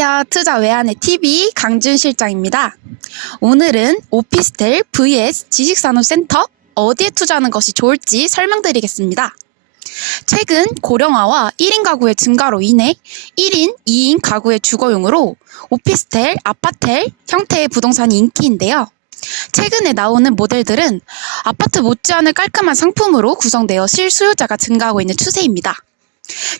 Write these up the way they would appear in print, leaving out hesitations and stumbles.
안녕하세요. 투자 외환의 TV 강준 실장입니다. 오늘은 오피스텔 vs 지식산업센터 어디에 투자하는 것이 좋을지 설명드리겠습니다. 최근 고령화와 1인 가구의 증가로 인해 1인, 2인 가구의 주거용으로 오피스텔, 아파텔 형태의 부동산이 인기인데요. 최근에 나오는 모델들은 아파트 못지않은 깔끔한 상품으로 구성되어 실수요자가 증가하고 있는 추세입니다.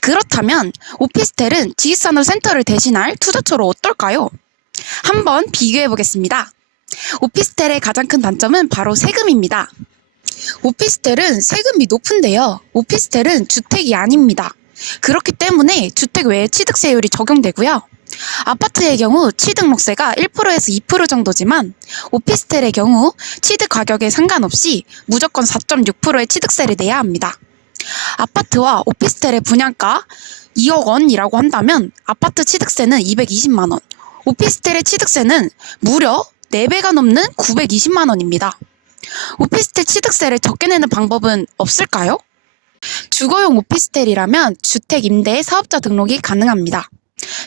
그렇다면 오피스텔은 지식산업센터를 대신할 투자처로 어떨까요? 한번 비교해 보겠습니다. 오피스텔의 가장 큰 단점은 바로 세금입니다. 오피스텔은 세금이 높은데요. 오피스텔은 주택이 아닙니다. 그렇기 때문에 주택 외에 취득세율이 적용되고요. 아파트의 경우 취득록세가 1%에서 2% 정도지만 오피스텔의 경우 취득 가격에 상관없이 무조건 4.6%의 취득세를 내야 합니다. 아파트와 오피스텔의 분양가 2억 원이라고 한다면 아파트 취득세는 220만 원, 오피스텔의 취득세는 무려 4배가 넘는 920만 원입니다. 오피스텔 취득세를 적게 내는 방법은 없을까요? 주거용 오피스텔이라면 주택 임대 사업자 등록이 가능합니다.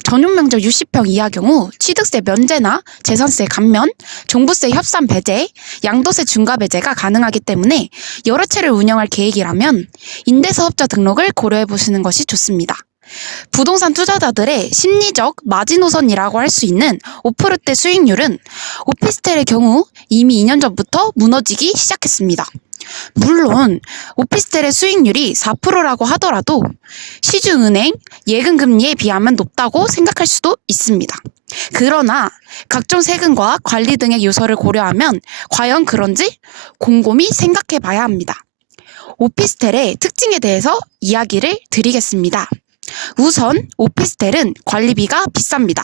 전용 면적 60평 이하 경우 취득세 면제나 재산세 감면, 종부세 협산 배제, 양도세 중과 배제가 가능하기 때문에 여러 채를 운영할 계획이라면 임대사업자 등록을 고려해 보시는 것이 좋습니다. 부동산 투자자들의 심리적 마지노선이라고 할 수 있는 5%대 수익률은 오피스텔의 경우 이미 2년 전부터 무너지기 시작했습니다. 물론 오피스텔의 수익률이 4%라고 하더라도 시중은행 예금금리에 비하면 높다고 생각할 수도 있습니다. 그러나 각종 세금과 관리 등의 요소를 고려하면 과연 그런지 곰곰이 생각해 봐야 합니다. 오피스텔의 특징에 대해서 이야기를 드리겠습니다. 우선 오피스텔은 관리비가 비쌉니다.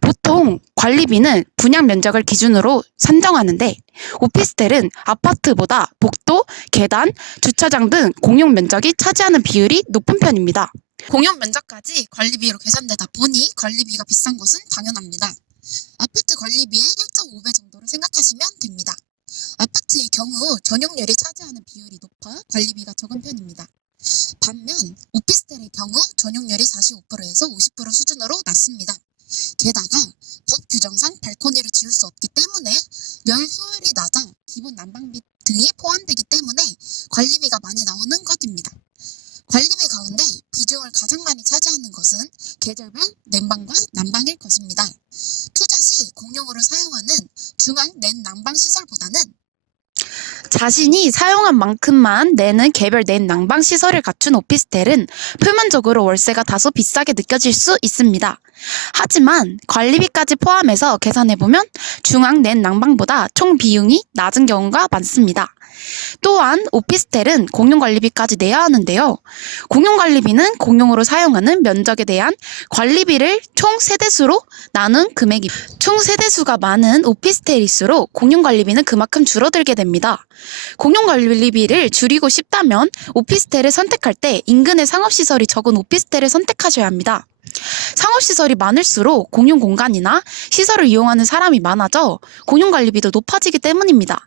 보통 관리비는 분양 면적을 기준으로 산정하는데 오피스텔은 아파트보다 복도, 계단, 주차장 등 공용 면적이 차지하는 비율이 높은 편입니다. 공용 면적까지 관리비로 계산되다 보니 관리비가 비싼 것은 당연합니다. 아파트 관리비의 1.5배 정도로 생각하시면 됩니다. 아파트의 경우 전용률이 차지하는 비율이 높아 관리비가 적은 편입니다. 반면 오피스텔의 경우 전용률이 45%에서 50% 수준으로 낮습니다. 게다가 법 규정상 발코니를 지을 수 없기 때문에 열 효율이 낮아 기본 난방비 등이 포함되기 때문에 관리비가 많이 나오는 것입니다. 관리비 가운데 비중을 가장 많이 차지하는 것은 계절별 냉방과 난방일 것입니다. 투자 시 공용으로 사용하는 중앙 냉난방 시설보다는 자신이 사용한 만큼만 내는 개별 냉난방 시설을 갖춘 오피스텔은 표면적으로 월세가 다소 비싸게 느껴질 수 있습니다. 하지만 관리비까지 포함해서 계산해보면 중앙 냉난방보다 총 비용이 낮은 경우가 많습니다. 또한 오피스텔은 공용관리비까지 내야 하는데요. 공용관리비는 공용으로 사용하는 면적에 대한 관리비를 총 세대수로 나눈 금액입니다. 총 세대수가 많은 오피스텔일수록 공용관리비는 그만큼 줄어들게 됩니다. 공용관리비를 줄이고 싶다면 오피스텔을 선택할 때 인근에 상업시설이 적은 오피스텔을 선택하셔야 합니다. 상업시설이 많을수록 공용공간이나 시설을 이용하는 사람이 많아져 공용관리비도 높아지기 때문입니다.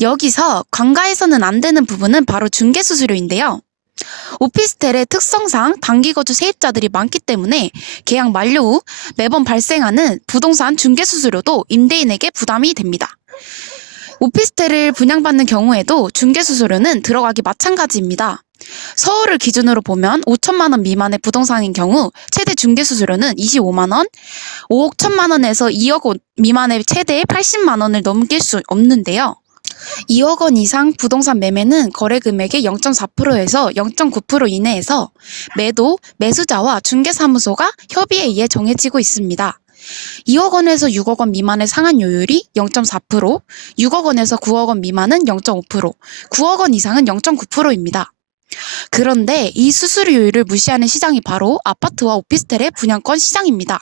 여기서 관가해서는 안 되는 부분은 바로 중개수수료인데요. 오피스텔의 특성상 단기거주 세입자들이 많기 때문에 계약 만료 후 매번 발생하는 부동산 중개수수료도 임대인에게 부담이 됩니다. 오피스텔을 분양받는 경우에도 중개수수료는 들어가기 마찬가지입니다. 서울을 기준으로 보면 5천만 원 미만의 부동산인 경우 최대 중개수수료는 25만 원, 5억 1천만 원에서 2억 원 미만의 최대 80만 원을 넘길 수 없는데요. 2억 원 이상 부동산 매매는 거래 금액의 0.4%에서 0.9% 이내에서 매수자와 중개사무소가 협의에 의해 정해지고 있습니다. 2억 원에서 6억 원 미만의 상한요율이 0.4%, 6억 원에서 9억 원 미만은 0.5%, 9억 원 이상은 0.9%입니다. 그런데 이 수수료율을 무시하는 시장이 바로 아파트와 오피스텔의 분양권 시장입니다.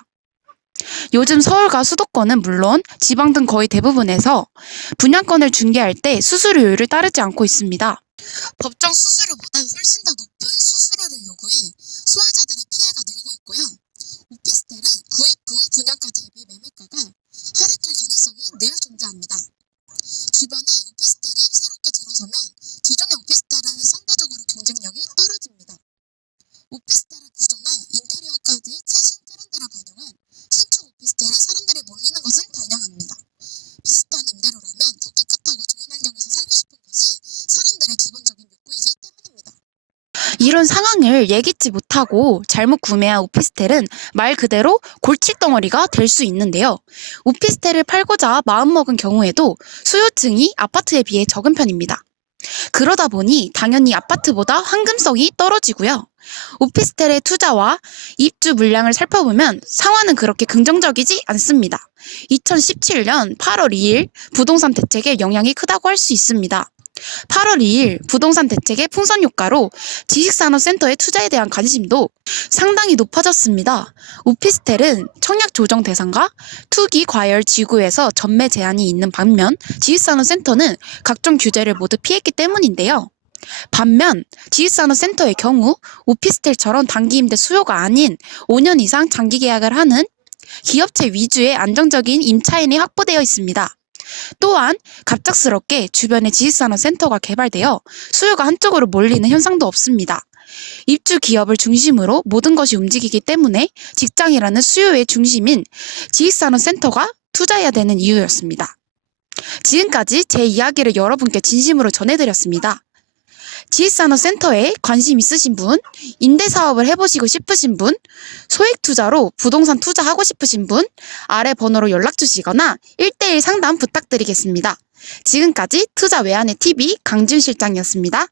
요즘 서울과 수도권은 물론 지방 등 거의 대부분에서 분양권을 중개할 때 수수료율을 따르지 않고 있습니다. 법정 수수료보다 훨씬 더 높은 수수료를 요구해 소유자들의 피해가 늘고 있고요. 오피스텔은 구입 후 분양가 대비 매매가가 하락할 가능성이 늘 존재합니다. 주변에 오피스텔이 새롭게 들어서면 기존의 오피스텔은 상대적으로 경쟁력이 떨어집니다. 오피스텔의 구조나 인테리어까지 최신 트렌드를 반영한 신축 이런 상황을 예기치 못하고 잘못 구매한 오피스텔은 말 그대로 골칫덩어리가 될 수 있는데요. 오피스텔을 팔고자 마음먹은 경우에도 수요층이 아파트에 비해 적은 편입니다. 그러다 보니 당연히 아파트보다 황금성이 떨어지고요. 오피스텔의 투자와 입주 물량을 살펴보면 상황은 그렇게 긍정적이지 않습니다. 2017년 8월 2일 부동산 대책에 영향이 크다고 할 수 있습니다. 8월 2일 부동산 대책의 풍선 효과로 지식산업센터의 투자에 대한 관심도 상당히 높아졌습니다. 오피스텔은 청약 조정 대상과 투기 과열 지구에서 전매 제한이 있는 반면 지식산업센터는 각종 규제를 모두 피했기 때문인데요. 반면 지식산업센터의 경우 오피스텔처럼 단기 임대 수요가 아닌 5년 이상 장기 계약을 하는 기업체 위주의 안정적인 임차인이 확보되어 있습니다. 또한 갑작스럽게 주변에 지식산업센터가 개발되어 수요가 한쪽으로 몰리는 현상도 없습니다. 입주 기업을 중심으로 모든 것이 움직이기 때문에 직장이라는 수요의 중심인 지식산업센터가 투자해야 되는 이유였습니다. 지금까지 제 이야기를 여러분께 진심으로 전해드렸습니다. 지식산업센터에 관심 있으신 분, 임대사업을 해보시고 싶으신 분, 소액투자로 부동산 투자하고 싶으신 분, 아래 번호로 연락주시거나 1:1 상담 부탁드리겠습니다. 지금까지 투자 외환의 TV 강준 실장이었습니다.